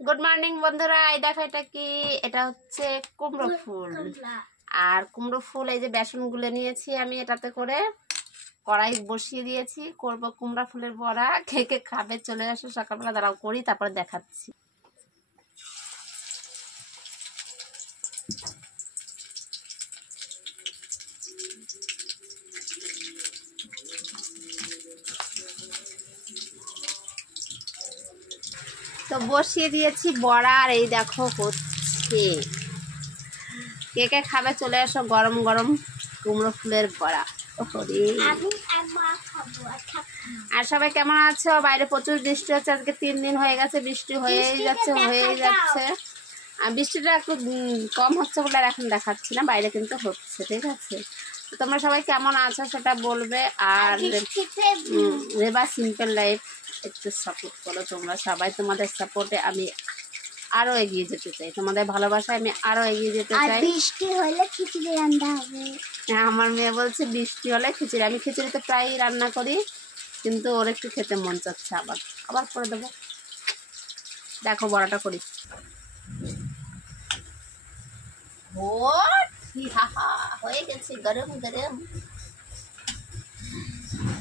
Good morning বন্ধুরা, এই দেখো এটা কি, এটা হচ্ছে কুমড়ো ফুল। আর কুমড়ো ফুল এই যে বেসন গুলে নিয়েছি আমি, এটাতে করে কড়াই বসিয়ে দিয়েছি, করব কুমড়া ফুলের বড়া। কে কে খাবে চলে আসো সকালবেলা, দাঁড়াও করি তারপরে দেখাচ্ছি। তো বসিয়ে দিয়েছি বড়া, আর এই দেখো হচ্ছে। কে কে খাবে চলে আসো, গরম গরম কুমড়ো ফুলের বড়া। আর সবাই কেমন আছো? বাইরে প্রচুর বৃষ্টি হচ্ছে, আজকে 3 দিন হয়ে গেছে বৃষ্টি হয়েই যাচ্ছে। আর বৃষ্টিটা একটু কম হচ্ছে বলে আর এখন দেখাচ্ছি না, বাইরে কিন্তু হচ্ছে। ঠিক আছে, তো তোমরা সবাই কেমন আছো সেটা বলবে। আর রেবা সিম্পল লাইফ একটু সাপোর্ট করো তোমরা সবাই, তোমাদের সাপোর্টে আমি আরো এগিয়ে যেতে চাই, তোমাদের ভালোবাসায় আমি আরো এগিয়ে যেতে চাই। বৃষ্টি হলে খিচুড়ি রান্না হবে। হ্যাঁ, আমার মেয়ে বলছে বৃষ্টি হলে খিচুড়ি। আমি খিচুড়ি তো প্রায়ই রান্না করি, কিন্তু ওর একটু খেতে মন চাচ্ছে, আবার করে দেবো। দেখো বড়াটা করি। হয়ে গেছে গরম গরম।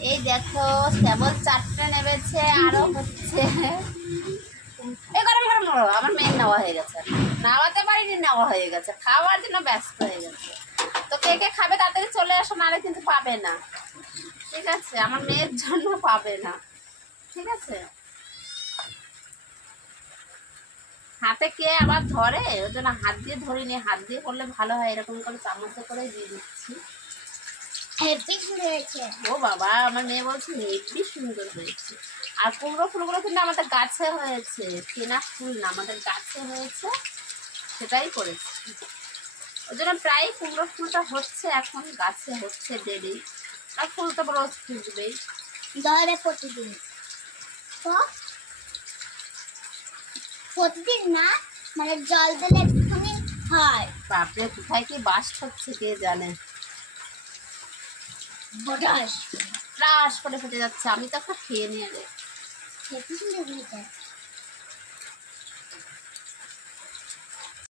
এই দেখো কেবল 4টে নেমেছে, আরো হচ্ছে। এই গরম গরম আমার মেয়ের নেওয়া হয়ে গেছে, নাওয়াতে পারিনি, নেওয়া হয়ে গেছে, খাওয়ার জন্য ব্যস্ত হয়ে গেছে। তো কে কে খাবে তাড়াতাড়ি চলে আসো, নাহলে কিন্তু পাবে না। ঠিক আছে, আমার মেয়ের জন্য পাবে না। ঠিক আছে, হাতে কে আবার ধরে, ওই জন্য হাত দিয়ে ধরিনি, হাত দিয়ে করলে ভালো হয়। এরকম করে চামচে করে দিয়ে দিচ্ছি। ও বাবা, আমার মেয়ে বলছে হেবি সুন্দর হয়েছে। আর কুমড়ো ফুলগুলো কিন্তু আমাদের গাছে হয়েছে, কেনা ফুল না, আমাদের গাছে হয়েছে, সেটাই করেছি। ওই জন্য প্রায় কুমড়ো ফুলটা হচ্ছে, এখন গাছে হচ্ছে ডেলি। আর ফুল তো রোজ ফুটবেই প্রতিদিন না, মানে জল দিলে একটুখানি হয়। বাপরে, কোথায় কি বাস হচ্ছে কে জানে। রাস করে ফেটে যাচ্ছে, আমি তো একটা খেয়ে নিয়ে যাই।